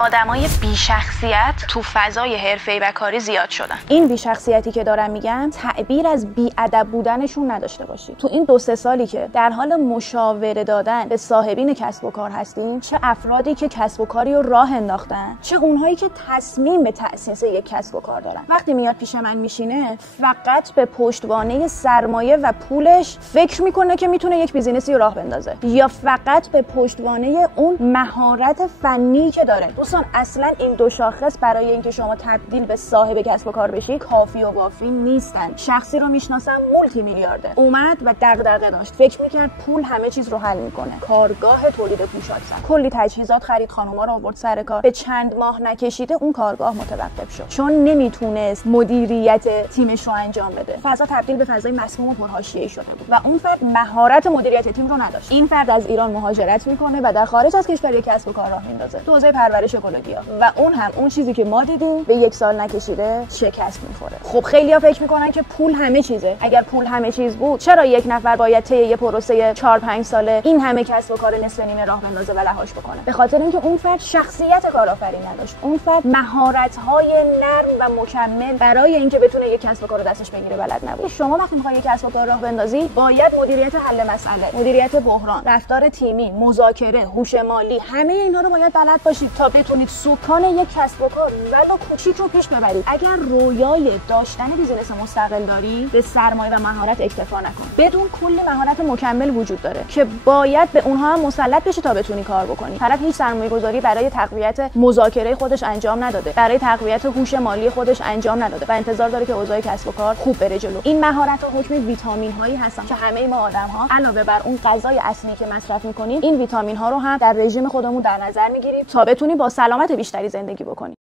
آدمای بی شخصیت تو فضای حرفه‌ای و کاری زیاد شدن. این بی شخصیتی که دارم میگم تعبیر از بی ادب بودنشون نداشته باشید. تو این 2-3 سالی که در حال مشاوره دادن به صاحبین کسب و کار هستیم، چه افرادی که کسب و کاری رو راه انداختن، چه اونهایی که تصمیم به تأسیس یک کسب و کار دارن، وقتی میاد پیش من میشینه فقط به پشتوانه سرمایه و پولش فکر میکنه که میتونه یک بیزینسی رو راه بندازه، یا فقط به پشتوانه اون مهارت فنی که داره. دوستان اصلا این دو شاخص برای اینکه شما تبدیل به صاحب کسب و کار بشی کافی و وافی نیستن. شخصی رو میشناسم مولتی میلیاردر اومد و دغدغه داشت، فکر میکرد پول همه چیز رو حل میکنه. کارگاه تولید پوشاک زد، کلی تجهیزات خرید، خانوما رو آورد سر کار. به چند ماه نکشیده اون کارگاه متوقف شد چون نمیتونست مدیریت تیمش رو انجام بده. فضا تبدیل به فضای مسموم و پرحاشیه‌ای شده بود و اون فرد مهارت مدیریت تیم رو نداشت. این فرد از ایران مهاجرت میکنه و در خارج از کشور یک کسب و کار راه میندازه تو حوزه پرورش گلگیا و اون هم اون چیزی که ما دیدیم به 1 سال نکشیده شکست میخوره. خب خیلی‌ها فکر میکنن که پول همه چیزه. اگر پول همه چیز بود چرا یک نفر باید طی یه پروسه 4-5 ساله این همه کسب و کار نصف نیمه راه بندازه و لهاش بکنه؟ به خاطر اینکه اون فرد شخصیت کارآفرین نداشت. اون فرد مهارت‌های نرم و مکمل برای اینکه بتونه یک کسب و کار رو دستش بگیره بلد نبود. شما وقتی می‌خوای یک کسب و کار راه بندازی باید مدیریت حل مسئله، مدیریت بحران، رفتار تیمی، مذاکره، هوش مالی، همه اینا رو باید بلد باشید تا بتونید سکان یک کسب و کار ولو کوچیک رو پیش ببرید. اگر رویای داشتن بیزینس مستقل داری به سرمایه و مهارت اکتفا نکن. بدون کلی مهارت مکمل وجود داره که باید به اونها هم مسلط بشی تا بتونی کار بکنی. طرف هیچ سرمایه‌گذاری برای تقویت مذاکره خودش انجام نداده، برای تقویت هوش مالی خودش انجام نداده و انتظار داره که اوضاع کسب و کار خوب بره جلو. این مهارت ها حکم ویتامین هایی هستن که همه ما آدم‌ها علاوه بر اون غذای اصلی که مصرف می‌کنیم این ویتامین ها رو هم در رژیم خودمون در نظر می‌گیریم تا بتونیم با سلامت بیشتری زندگی بکنیم.